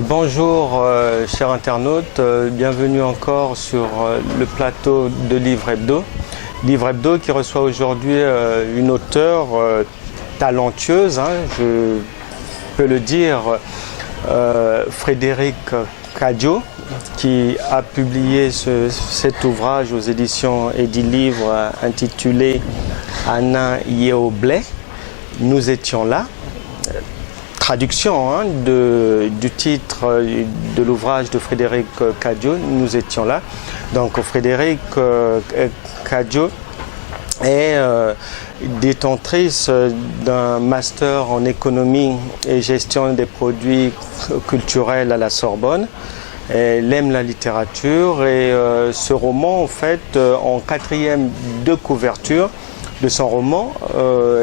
Bonjour chers internautes, bienvenue encore sur le plateau de Livre Hebdo. Livre Hebdo qui reçoit aujourd'hui une auteure talentueuse, je peux le dire, Frédéric Kadiot, qui a publié cet ouvrage aux éditions Edilivre intitulé Anna Yeoblé, Nous étions là. Traduction du titre de l'ouvrage de Frédéric Kadiot, Nous étions là. Donc Frédéric Kadiot est détentrice d'un master en économie et gestion des produits culturels à la Sorbonne. Elle aime la littérature et ce roman, en fait, en quatrième de couverture de son roman,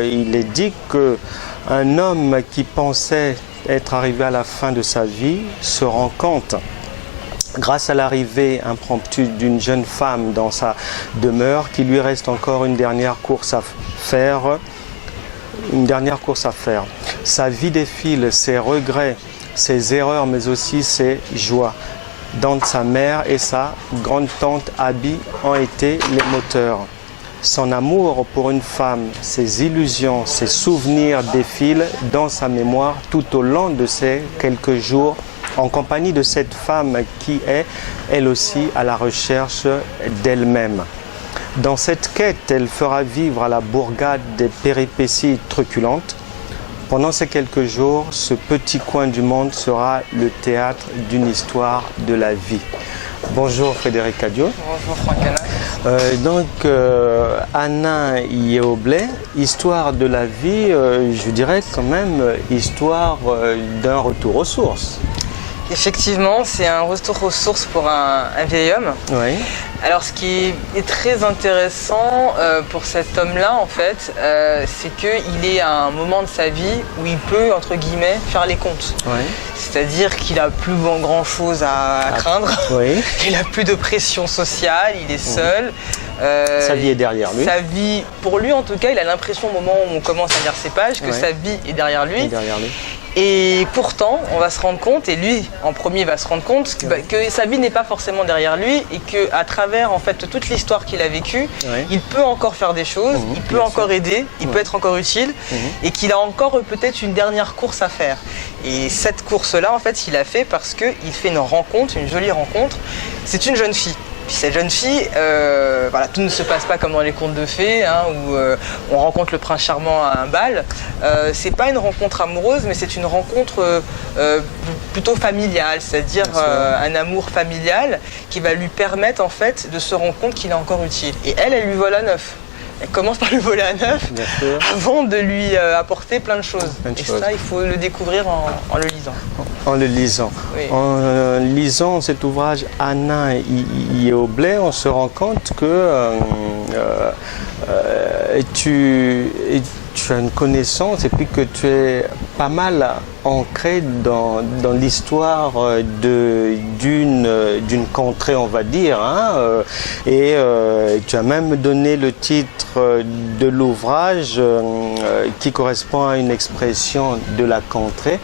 il est dit que un homme qui pensait être arrivé à la fin de sa vie se rend compte, grâce à l'arrivée impromptue d'une jeune femme dans sa demeure, qu'il lui reste encore une dernière course à faire. Sa vie défile, ses regrets, ses erreurs, mais aussi ses joies. Dont sa mère et sa grande-tante Abby ont été les moteurs. Son amour pour une femme, ses illusions, ses souvenirs défilent dans sa mémoire tout au long de ces quelques jours en compagnie de cette femme qui est, elle aussi, à la recherche d'elle-même. Dans cette quête, elle fera vivre à la bourgade des péripéties truculentes. Pendant ces quelques jours, ce petit coin du monde sera le théâtre d'une histoire de la vie. Bonjour Frédéric Kadiot. Bonjour Franck. Anna Yeoblé, histoire de la vie, je dirais quand même histoire d'un retour aux sources. Effectivement, c'est un retour aux sources pour un vieil homme. Oui. Alors, ce qui est très intéressant pour cet homme-là, en fait, c'est qu'il est à un moment de sa vie où il peut, entre guillemets, faire les comptes. Oui. C'est-à-dire qu'il n'a plus grand-chose à craindre. Oui. Il n'a plus de pression sociale, il est seul. Sa vie est derrière lui. Sa vie, pour lui en tout cas, il a l'impression au moment où on commence à lire ses pages que sa vie est derrière lui. Et pourtant, on va se rendre compte, et lui en premier va se rendre compte, que sa vie n'est pas forcément derrière lui et qu'à travers en fait toute l'histoire qu'il a vécue, il peut encore faire des choses, il peut encore aider, il peut être encore utile, et qu'il a encore peut-être une dernière course à faire. Et cette course-là, en fait, il l'a fait parce qu'il fait une rencontre, une jolie rencontre. C'est une jeune fille. Puis cette jeune fille, voilà, tout ne se passe pas comme dans les contes de fées, où on rencontre le prince charmant à un bal. C'est pas une rencontre amoureuse, mais c'est une rencontre plutôt familiale, c'est-à-dire un amour familial qui va lui permettre en fait de se rendre compte qu'il est encore utile. Et elle lui vole à neuf. Elle commence par lui voler à neuf avant de lui apporter plein de choses. Ça, il faut le découvrir en le lisant. En le lisant. Oui. En lisant cet ouvrage Anna Yeoblé, on se rend compte que tu as une connaissance et puis que tu es pas mal ancré dans l'histoire d'une contrée, on va dire. Et tu as même donné le titre de l'ouvrage qui correspond à une expression de la contrée.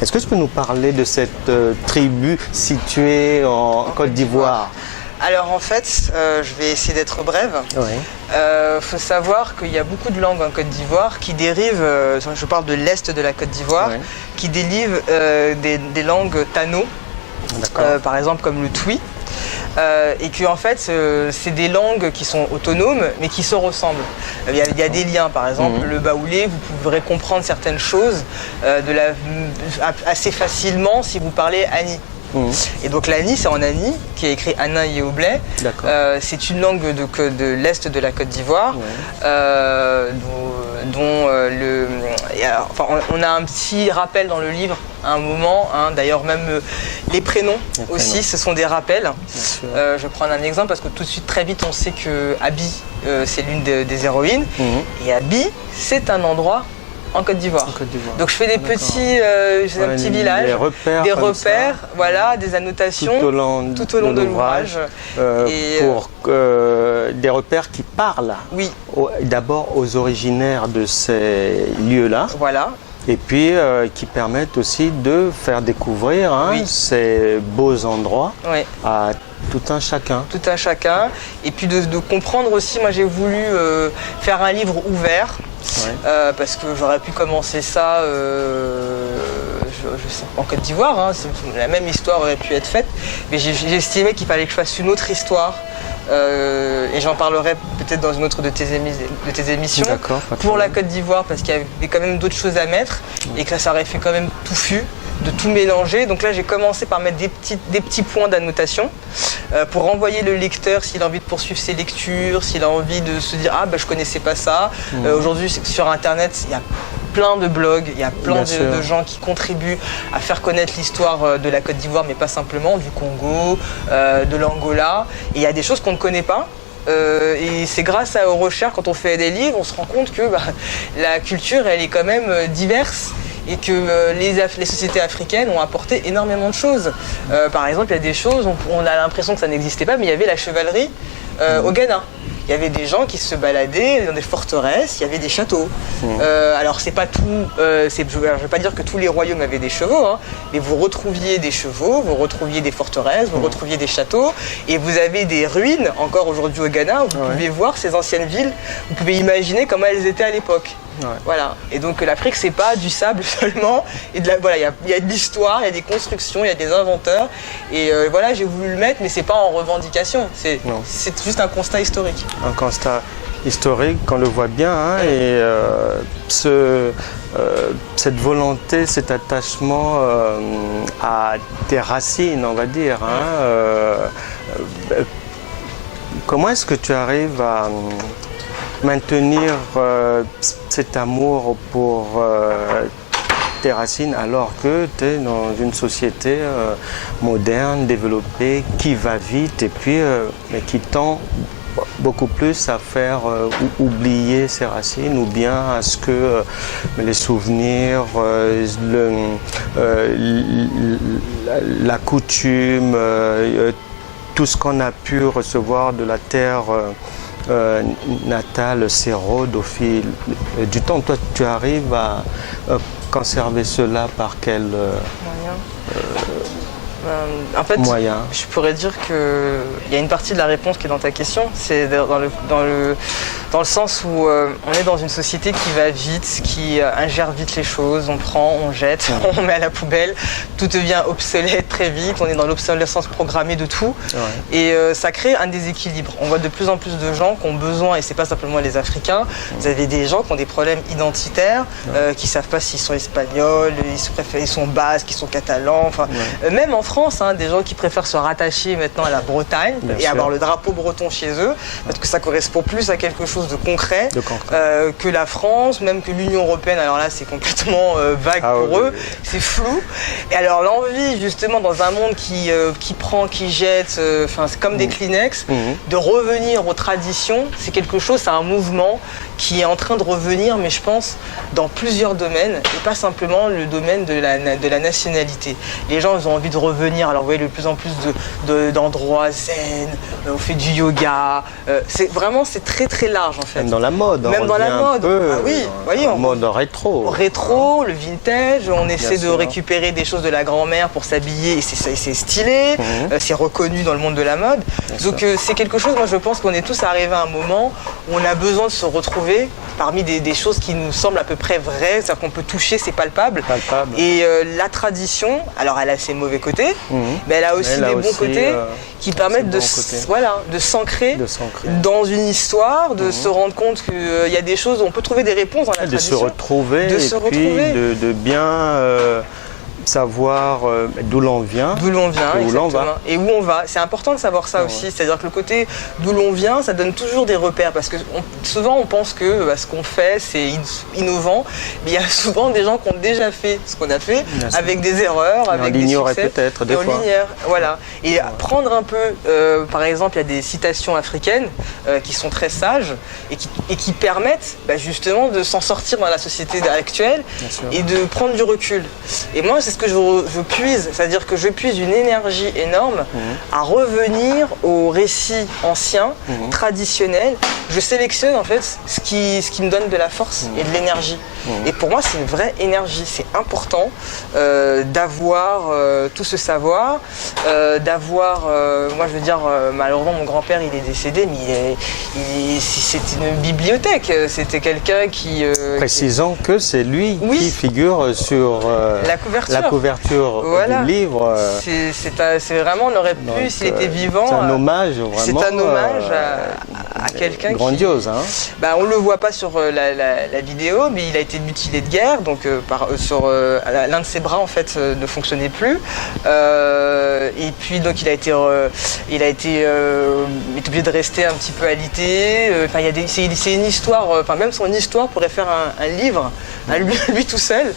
Est-ce que tu peux nous parler de cette tribu située en Côte d'Ivoire ? Alors en fait, je vais essayer d'être brève. Faut savoir qu'il y a beaucoup de langues en Côte d'Ivoire qui dérivent, je parle de l'Est de la Côte d'Ivoire, qui dérivent des langues tano, par exemple comme le twi. Et que en fait c'est des langues qui sont autonomes mais qui se ressemblent. Il y a des liens, par exemple le baoulé, vous pourrez comprendre certaines choses assez facilement si vous parlez ani. Et donc l'Ani, c'est en Ani, qui est écrit Anna Yeoblé. C'est une langue de l'Est de la Côte d'Ivoire, dont on a un petit rappel dans le livre à un moment. D'ailleurs, même les prénoms aussi, ce sont des rappels. Je vais prendre un exemple parce que tout de suite, très vite, on sait que Abby, c'est l'une des héroïnes. Et Abby, c'est un endroit en Côte d'Ivoire. Donc je fais des petits, un petit village, des repères, voilà, des annotations tout au long de l'ouvrage. Pour des repères qui parlent d'abord aux originaires de ces lieux-là. Voilà. et puis qui permettent aussi de faire découvrir ces beaux endroits à tout un chacun. Tout un chacun. Et puis de comprendre aussi, moi j'ai voulu faire un livre ouvert, parce que j'aurais pu commencer ça je sais, en Côte d'Ivoire, la même histoire aurait pu être faite, mais j'ai estimé qu'il fallait que je fasse une autre histoire. Et j'en parlerai peut-être dans une autre de tes émissions pour la Côte d'Ivoire, parce qu'il y avait quand même d'autres choses à mettre et que ça aurait fait quand même touffu de tout mélanger. Donc là j'ai commencé par mettre des petits points d'annotation pour renvoyer le lecteur s'il a envie de poursuivre ses lectures, s'il a envie de se dire ah je connaissais pas ça. Aujourd'hui sur internet il y a plein de blogs, il y a plein de gens qui contribuent à faire connaître l'histoire de la Côte d'Ivoire, mais pas simplement, du Congo, de l'Angola. Et il y a des choses qu'on ne connaît pas. Et c'est grâce aux recherches, quand on fait des livres, on se rend compte que la culture, elle est quand même diverse et que les sociétés africaines ont apporté énormément de choses. Par exemple, il y a des choses, on a l'impression que ça n'existait pas, mais il y avait la chevalerie au Ghana. Il y avait des gens qui se baladaient dans des forteresses, il y avait des châteaux. Alors c'est pas tout, je ne veux pas dire que tous les royaumes avaient des chevaux, mais vous retrouviez des chevaux, vous retrouviez des forteresses, vous retrouviez des châteaux, et vous avez des ruines, encore aujourd'hui au Ghana, où vous pouvez voir ces anciennes villes, vous pouvez imaginer comment elles étaient à l'époque. Voilà. Et donc l'Afrique, c'est pas du sable seulement. Et il y a de l'histoire, il y a des constructions, il y a des inventeurs. Et voilà, j'ai voulu le mettre, mais c'est pas en revendication. C'est juste un constat historique. Un constat historique, on le voit bien. Et cette volonté, cet attachement à tes racines, on va dire. Comment est-ce que tu arrives à maintenir cet amour pour tes racines alors que tu es dans une société moderne, développée, qui va vite et puis mais qui tend beaucoup plus à faire oublier ses racines ou bien à ce que les souvenirs, la coutume, tout ce qu'on a pu recevoir de la terre natale s'érode au fil du temps. Toi, tu arrives à conserver cela par quel moyen en fait, je pourrais dire qu'il y a une partie de la réponse qui est dans ta question, c'est dans le sens où on est dans une société qui va vite, qui ingère vite les choses, on prend, on jette, on met à la poubelle, tout devient obsolète très vite, on est dans l'obsolescence programmée de tout, et ça crée un déséquilibre. On voit de plus en plus de gens qui ont besoin, et c'est pas simplement les Africains, vous avez des gens qui ont des problèmes identitaires, qui savent pas s'ils sont espagnols, ils sont basques, ils sont catalans, enfin, même en France, des gens qui préfèrent se rattacher maintenant à la Bretagne et avoir le drapeau breton chez eux, parce que ça correspond plus à quelque chose de concret, que la France, même que l'Union européenne. Alors là, c'est complètement vague pour eux, c'est flou. Et alors l'envie, justement, dans un monde qui prend, qui jette, c'est comme des Kleenex, de revenir aux traditions, c'est quelque chose, c'est un mouvement qui est en train de revenir, mais je pense dans plusieurs domaines, et pas simplement le domaine de la nationalité. Les gens, ils ont envie de revenir, alors vous voyez de plus en plus d'endroits zen, on fait du yoga, c'est très très large en fait. Même dans la mode, même dans la mode. En mode rétro. Rétro, le vintage, on essaie de récupérer des choses de la grand-mère pour s'habiller, et c'est stylé, c'est reconnu dans le monde de la mode. Donc c'est quelque chose, moi je pense qu'on est tous arrivés à un moment où on a besoin de se retrouver parmi des choses qui nous semblent à peu près vraies, c'est-à-dire qu'on peut toucher, c'est palpable. Et la tradition, alors elle a ses mauvais côtés, mais elle a aussi des bons côtés qui permettent de s'ancrer dans une histoire, de se rendre compte qu'il y a des choses où on peut trouver des réponses dans la tradition. De se retrouver, de bien savoir d'où l'on vient, et où on va. C'est important de savoir ça aussi, c'est-à-dire que le côté d'où l'on vient, ça donne toujours des repères, parce que souvent on pense que ce qu'on fait c'est innovant, mais il y a souvent des gens qui ont déjà fait ce qu'on a fait, avec des erreurs, avec des succès, peut-être des fois. Voilà. Et prendre un peu, par exemple, il y a des citations africaines qui sont très sages et qui permettent justement de s'en sortir dans la société actuelle et de prendre du recul. Et moi, c'est ce que je puise, c'est-à-dire que je puise une énergie énorme à revenir aux récits anciens, traditionnels. Je sélectionne en fait ce qui me donne de la force et de l'énergie. Et pour moi, c'est une vraie énergie. C'est important d'avoir tout ce savoir, d'avoir... moi, je veux dire, malheureusement, mon grand-père, il est décédé, mais c'est une bibliothèque. C'était quelqu'un qui... Précisons que c'est lui qui figure sur la couverture du livre. C'est vraiment, on aurait pu, s'il était vivant... C'est un hommage, vraiment. C'est un hommage à quelqu'un grandiose, hein. On ne le voit pas sur la vidéo, mais il a été mutilé de guerre, donc l'un de ses bras en fait ne fonctionnait plus. Et puis donc il a été obligé de rester un petit peu alité. C'est une histoire, même son histoire pourrait faire un livre à lui tout seul,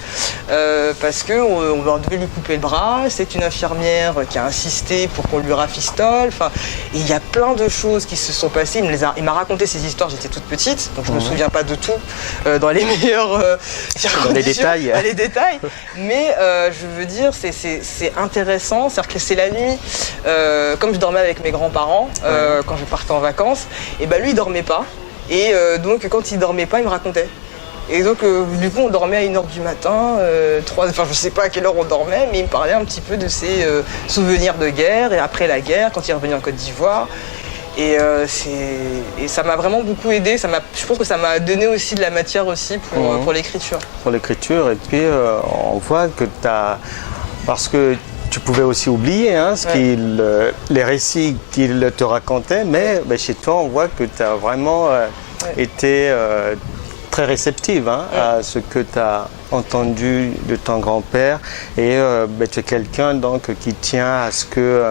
parce qu'on devait lui couper le bras. C'est une infirmière qui a insisté pour qu'on lui rafistole. Il y a plein de choses qui se sont passées. Il m'a raconté ces histoires, j'étais toute petite, donc je ne me souviens pas de tout dans les meilleurs dans les détails. Mais je veux dire, c'est intéressant, c'est-à-dire que c'est la nuit, comme je dormais avec mes grands-parents quand je partais en vacances, et lui il dormait pas, et donc quand il dormait pas, il me racontait. Et donc du coup on dormait à 1h du matin, je sais pas à quelle heure on dormait, mais il me parlait un petit peu de ses souvenirs de guerre et après la guerre, quand il est revenu en Côte d'Ivoire. Et ça m'a vraiment beaucoup aidé. Je pense que ça m'a donné aussi de la matière aussi pour l'écriture. Pour l'écriture, et puis on voit que tu as... Parce que tu pouvais aussi oublier les récits qu'il te racontait, mais chez toi, on voit que tu as vraiment été très réceptive à ce que tu as entendu de ton grand-père, et tu es quelqu'un donc qui tient à ce que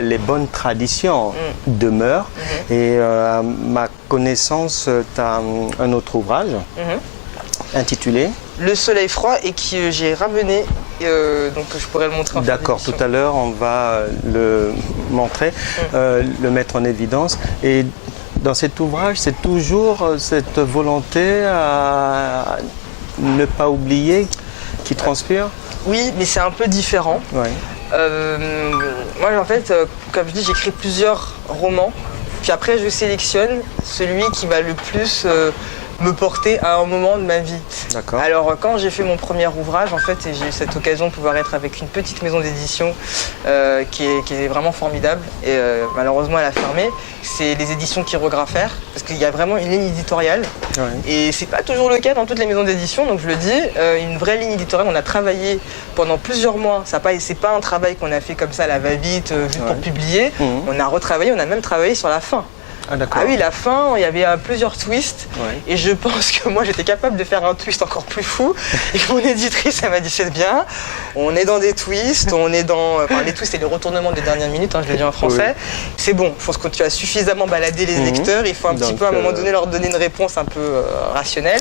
les bonnes traditions demeurent. Et à ma connaissance, tu as un autre ouvrage intitulé Le Soleil froid, et que j'ai ramené, donc je pourrais le montrer en fin D'accord, d'émission. tout à l'heure on va le montrer, le mettre en évidence. Et dans cet ouvrage, c'est toujours cette volonté à ne pas oublier qui transpire? Oui, mais c'est un peu différent. Ouais. Moi, en fait, comme je dis, j'écris plusieurs romans. Puis après, je sélectionne celui qui va le plus me porter à un moment de ma vie. D'accord. Alors, quand j'ai fait mon premier ouvrage, en fait, et j'ai eu cette occasion de pouvoir être avec une petite maison d'édition qui est vraiment formidable, et malheureusement, elle a fermé. C'est les éditions Chirographaire, parce qu'il y a vraiment une ligne éditoriale. Ouais. Et c'est pas toujours le cas dans toutes les maisons d'édition, donc je le dis, une vraie ligne éditoriale. On a travaillé pendant plusieurs mois. C'est pas un travail qu'on a fait comme ça à la va-vite, juste pour publier. On a retravaillé, on a même travaillé sur la fin. Ah oui, la fin, il y avait plusieurs twists, et je pense que moi j'étais capable de faire un twist encore plus fou, et mon éditrice elle m'a dit c'est bien, on est dans des twists, on est dans... les twists et les retournements des dernières minutes, je l'ai dit en français, c'est bon, je pense que tu as suffisamment baladé les lecteurs, il faut un petit peu à un moment donné leur donner une réponse un peu rationnelle.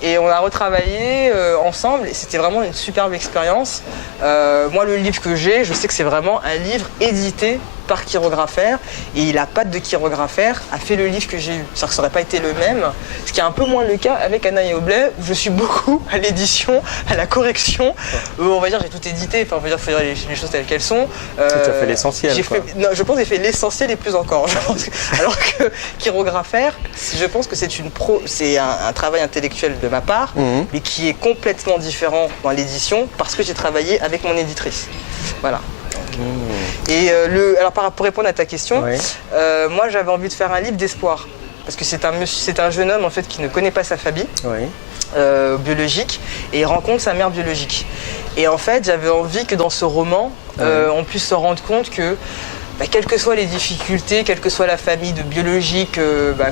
Et on a retravaillé ensemble, et c'était vraiment une superbe expérience. Moi le livre que j'ai, je sais que c'est vraiment un livre édité par Chirographaire, et la patte de Chirographaire a fait le livre que j'ai eu. C'est-à-dire que ça n'aurait pas été le même, ce qui est un peu moins le cas avec Anna et Oblet, où je suis beaucoup à l'édition, à la correction. On va dire j'ai tout édité, on va dire faut dire les choses telles qu'elles sont. Tu as fait l'essentiel. Je pense que j'ai fait l'essentiel et plus encore. Alors que Chirographaire, je pense que c'est un travail intellectuel de ma part, mais qui est complètement différent dans l'édition, parce que j'ai travaillé avec mon éditrice. Voilà. Et alors pour répondre à ta question, moi j'avais envie de faire un livre d'espoir, parce que c'est un jeune homme en fait qui ne connaît pas sa famille biologique, et il rencontre sa mère biologique. Et en fait j'avais envie que dans ce roman on puisse se rendre compte que quelles que soient les difficultés, quelle que soit la famille de biologique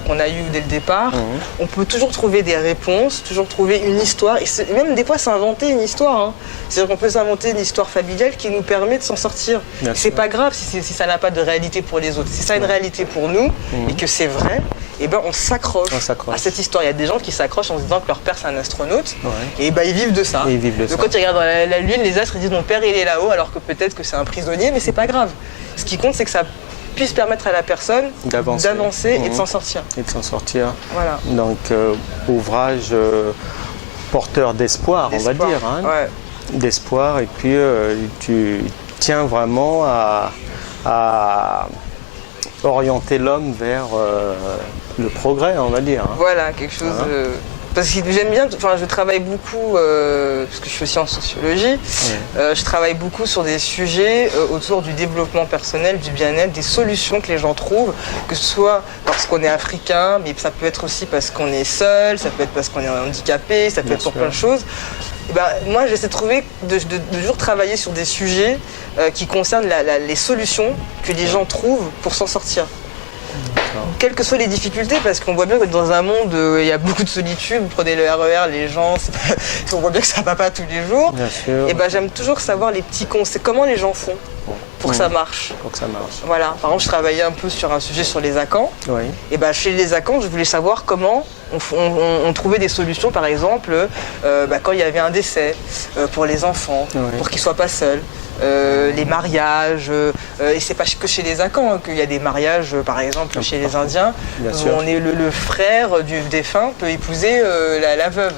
qu'on a eue dès le départ, on peut toujours trouver des réponses, toujours trouver une histoire, et même des fois s'inventer une histoire. C'est-à-dire qu'on peut s'inventer une histoire familiale qui nous permet de s'en sortir. C'est pas grave si ça n'a pas de réalité pour les autres. Si ça a une réalité pour nous et que c'est vrai, on s'accroche à cette histoire. Il y a des gens qui s'accrochent en se disant que leur père c'est un astronaute, et ils vivent de ça. Donc quand ils regardent dans la Lune, les astres ils disent mon père il est là-haut, alors que peut-être que c'est un prisonnier, mais c'est pas grave. Ce qui compte c'est que ça puisse permettre à la personne d'avancer et de s'en sortir. Voilà. Donc ouvrage porteur d'espoir, on va dire. D'espoir, et puis tu tiens vraiment à orienter l'homme vers le progrès, on va dire. Voilà, quelque chose Parce que j'aime bien, je travaille beaucoup, parce que je suis aussi en sociologie, je travaille beaucoup sur des sujets autour du développement personnel, du bien-être, des solutions que les gens trouvent, que ce soit parce qu'on est africain, mais ça peut être aussi parce qu'on est seul, ça peut être parce qu'on est handicapé, ça peut être pour plein de choses. Et ben, moi, j'essaie de toujours travailler sur des sujets qui concernent les solutions que les gens trouvent pour s'en sortir. Quelles que soient les difficultés, parce qu'on voit bien que dans un monde où il y a beaucoup de solitude, vous prenez le RER, les gens, on voit bien que ça ne va pas tous les jours. Bien sûr. Et ben, j'aime toujours savoir les petits conseils, comment les gens font pour que ça marche. Pour que ça marche. Voilà. Par exemple, je travaillais un peu sur un sujet sur les ACAN. Oui. Et ben, chez les ACAN, je voulais savoir comment on trouvait des solutions, par exemple, quand il y avait un décès pour les enfants, pour qu'ils ne soient pas seuls. Les mariages, et c'est pas que chez les Akans qu'il y a des mariages, par exemple chez les Indiens, où on est le frère du défunt peut épouser la veuve.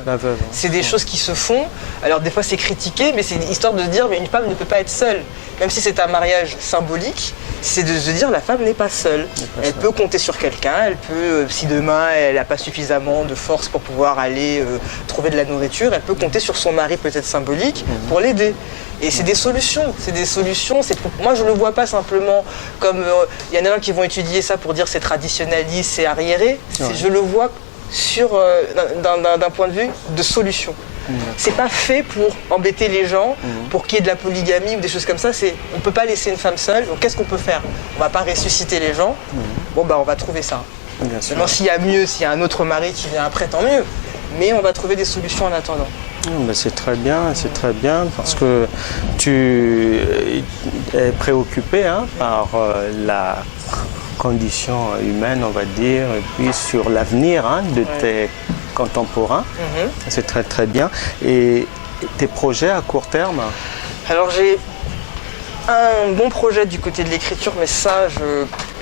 C'est des choses qui se font. Alors des fois c'est critiqué, mais c'est histoire de se dire mais une femme ne peut pas être seule. Même si c'est un mariage symbolique, c'est de se dire la femme n'est pas seule. Elle peut compter sur quelqu'un, elle peut, si demain elle n'a pas suffisamment de force pour pouvoir aller trouver de la nourriture, elle peut compter sur son mari peut-être symbolique pour l'aider. Et c'est des solutions, moi je ne le vois pas simplement comme, il y en a qui vont étudier ça pour dire c'est traditionnaliste, c'est arriéré, je le vois d'un point de vue de solution. C'est pas fait pour embêter les gens, pour qu'il y ait de la polygamie ou des choses comme ça, on ne peut pas laisser une femme seule, donc qu'est-ce qu'on peut faire? On ne va pas ressusciter les gens, on va trouver ça. Maintenant s'il y a mieux, s'il y a un autre mari qui vient après, tant mieux, mais on va trouver des solutions en attendant. C'est très bien, parce que tu es préoccupé par la condition humaine, on va dire, et puis sur l'avenir de tes contemporains. C'est très très bien. Et tes projets à court terme? Alors j'ai un bon projet du côté de l'écriture, mais ça,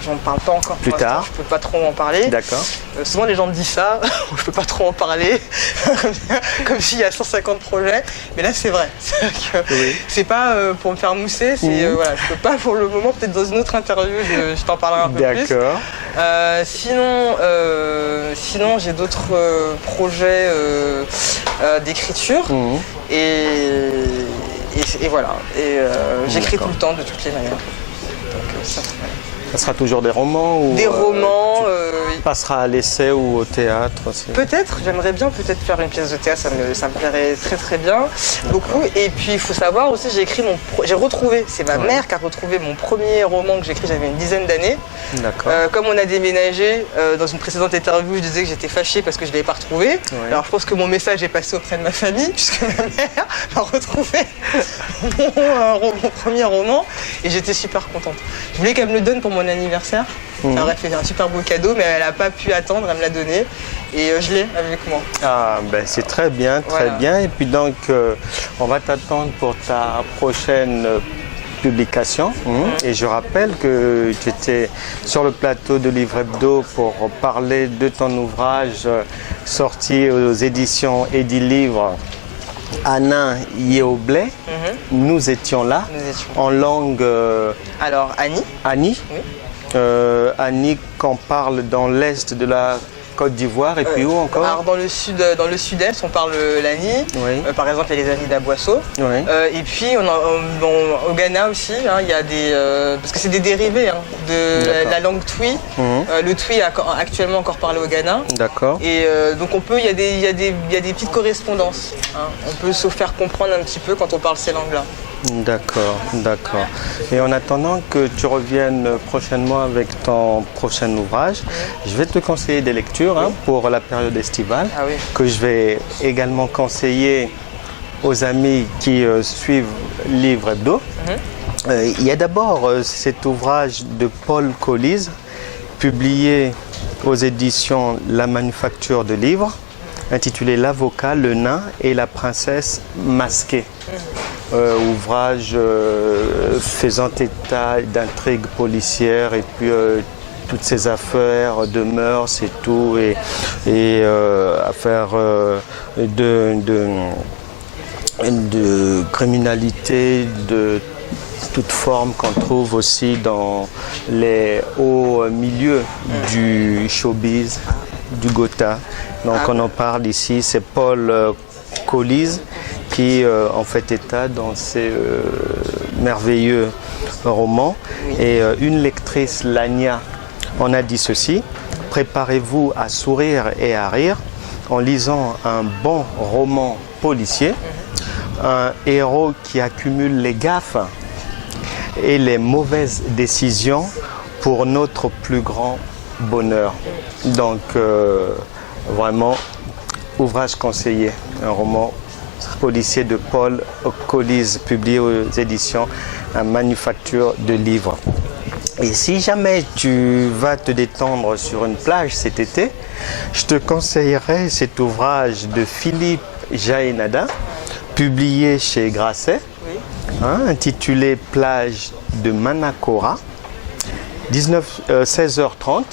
j'en parle pas encore. Plus tard. Je peux pas trop en parler. D'accord. Souvent les gens me disent ça, je peux pas trop en parler, comme s'il y a 150 projets. Mais là c'est vrai. C'est pas pour me faire mousser, je peux pas pour le moment, peut-être dans une autre interview, je t'en parlerai un peu plus. D'accord. Sinon j'ai d'autres projets d'écriture. Et voilà, j'écris tout le temps de toutes les manières. Donc, ça sera toujours des romans ou des romans. Tu passeras à l'essai ou au théâtre aussi? Peut-être, j'aimerais bien faire une pièce de théâtre, ça me plairait très très bien, beaucoup. Et puis il faut savoir aussi, j'ai retrouvé, c'est ma mère qui a retrouvé mon premier roman que j'ai écrit, j'avais une dizaine d'années. D'accord. Comme on a déménagé, dans une précédente interview, je disais que j'étais fâchée parce que je ne l'avais pas retrouvé. Alors je pense que mon message est passé auprès de ma famille, puisque ma mère a retrouvé mon premier roman, et j'étais super contente. Je voulais qu'elle me le donne pour mon anniversaire. Ça aurait fait un super beau cadeau, mais elle n'a pas pu attendre, elle me l'a donné. Et je l'ai avec moi. C'est très bien, très bien. Et puis donc, on va t'attendre pour ta prochaine publication. Et je rappelle que tu étais sur le plateau de Livre Hebdo pour parler de ton ouvrage sorti aux éditions Edilivre, Anna Yeoblé. Nous étions là. En langue... Alors, Annie. Annie. Oui. Annie, qu'on parle dans l'est de la Côte d'Ivoire, et puis où encore? Alors dans le sud-est, on parle l'Ani. Par exemple, il y a les Anis d'Aboisseau. Et puis au Ghana aussi, il y a des... parce que c'est des dérivés de la langue Twi. Le Twi est actuellement encore parlé au Ghana. D'accord. Et donc il y a des petites correspondances. On peut se faire comprendre un petit peu quand on parle ces langues-là. D'accord. Et en attendant que tu reviennes prochainement avec ton prochain ouvrage, je vais te conseiller des lectures pour la période estivale, que je vais également conseiller aux amis qui suivent Livre Hebdo. Il y a d'abord cet ouvrage de Paul Colise, publié aux éditions La Manufacture de Livres, intitulé L'avocat, le nain et la princesse masquée. Ouvrage faisant état d'intrigues policières et puis toutes ces affaires de mœurs et tout, et affaires de criminalité de toute forme qu'on trouve aussi dans les hauts milieux du showbiz. du Gotha. Donc on en parle ici, c'est Paul Colise qui en fait état dans ces merveilleux romans. Et une lectrice, Lania, en a dit ceci: préparez-vous à sourire et à rire en lisant un bon roman policier, un héros qui accumule les gaffes et les mauvaises décisions pour notre plus grand bonheur. Donc vraiment, ouvrage conseillé, un roman policier de Paul Colise, publié aux éditions Manufacture de Livres. Et si jamais tu vas te détendre sur une plage cet été, je te conseillerais cet ouvrage de Philippe Jaénada, publié chez Grasset, intitulé Plage de Manakora, 16h30.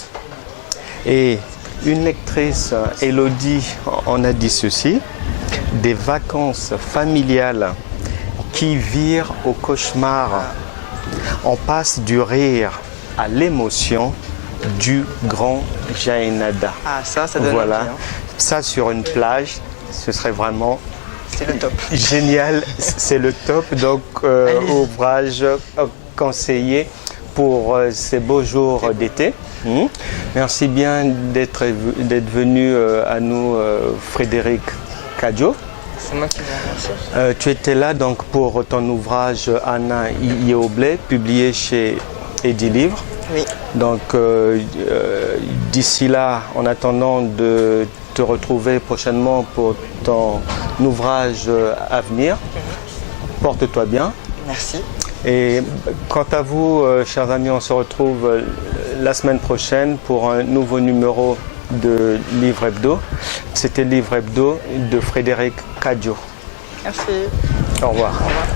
Et une lectrice, Elodie, en a dit ceci: des vacances familiales qui virent au cauchemar. On passe du rire à l'émotion du grand Jaénada. Ah, ça donne voilà. envie, hein. Ça sur une plage, ce serait vraiment c'est le top. Génial, c'est le top. Donc, ouvrage conseillé pour ces beaux jours d'été. Merci bien d'être venu à nous, Frédéric Cadio. C'est moi qui vous remercie. Tu étais là donc pour ton ouvrage Anna Yeoblé, publié chez Edilivre. Oui. Donc d'ici là, en attendant de te retrouver prochainement pour ton ouvrage à venir, porte-toi bien. Merci. Et quant à vous, chers amis, on se retrouve la semaine prochaine pour un nouveau numéro de Livre Hebdo. C'était Livre Hebdo de Frédéric Cadio. Merci. Au revoir. Au revoir.